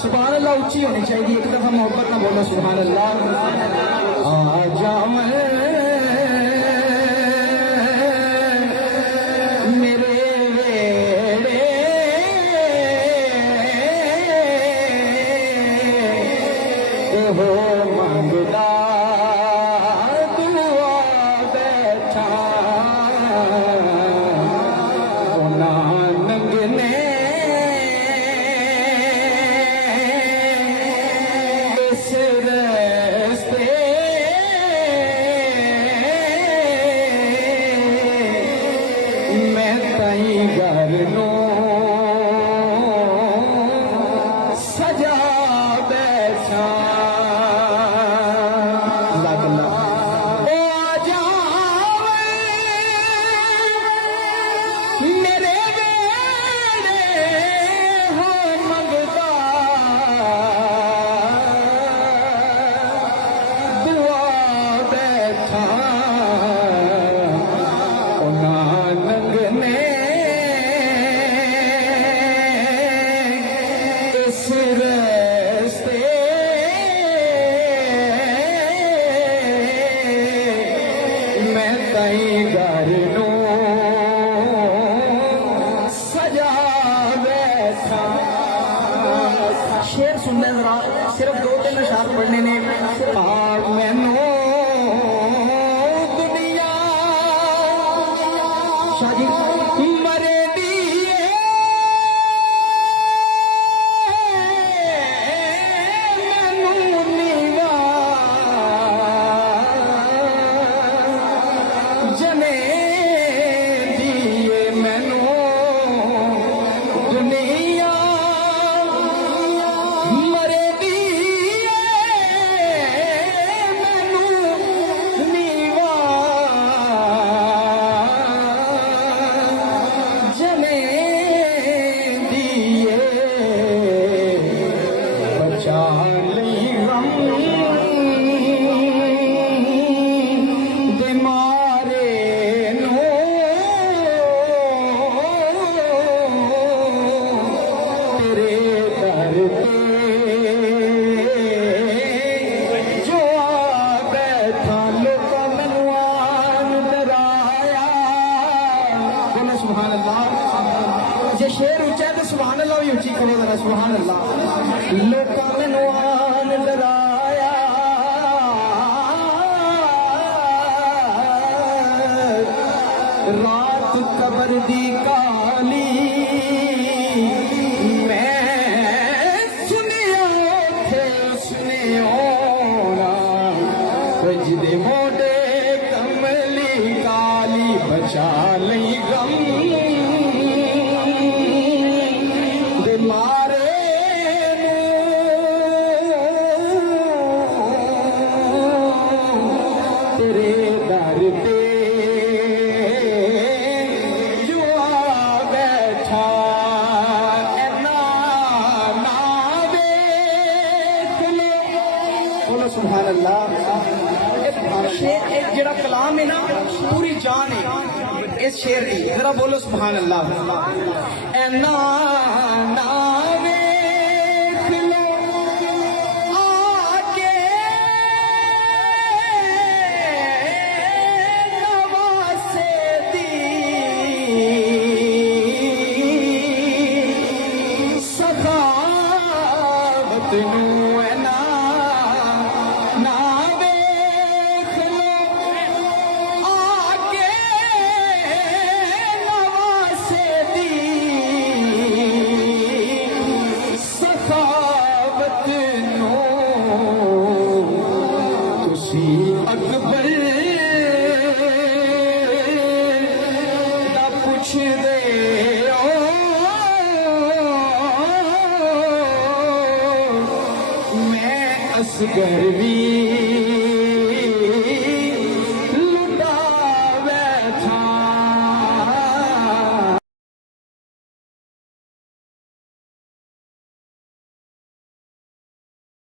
सुभान अल्लाह ऊंची होनी चाहिए, एक दफा मोहब्बत ना बोलो सुभान अल्लाह। आजा मेरे वेड़े हो मंगदा दुआ बैठा नंगने घर नो सजा बैठा मेरे बेड़े हो मंगता दुआ बैठा नंगने घर नो सजा बैठा। शेर सुनने जरा, सिर्फ 2-3 अशार पढ़ने ने। मैनू दुनिया शादी मरे जने दिए मैनू दुनिया मरे दिए मैनू नीवा जने दिए बचा ली गम जे शेर ऊंचा है तो सुभान अल्लाह भी ऊंची करो जरा सुभान अल्लाह। लोका मैनू आन डराया रात कबर दी काली मैं सुनिया थे सुनियो जिदे मोटे कमली काली बचा लई गम मारे तेरे दर पे जो आ बैठा ना देख लो। बोलो सुभान अल्लाह। शेर एक जरा कलाम है ना, पूरी जान है इस शेर की, जरा बोलो सुभान अल्लाह। ना देख लो आके नवासे दी सखावत नू असगर वीर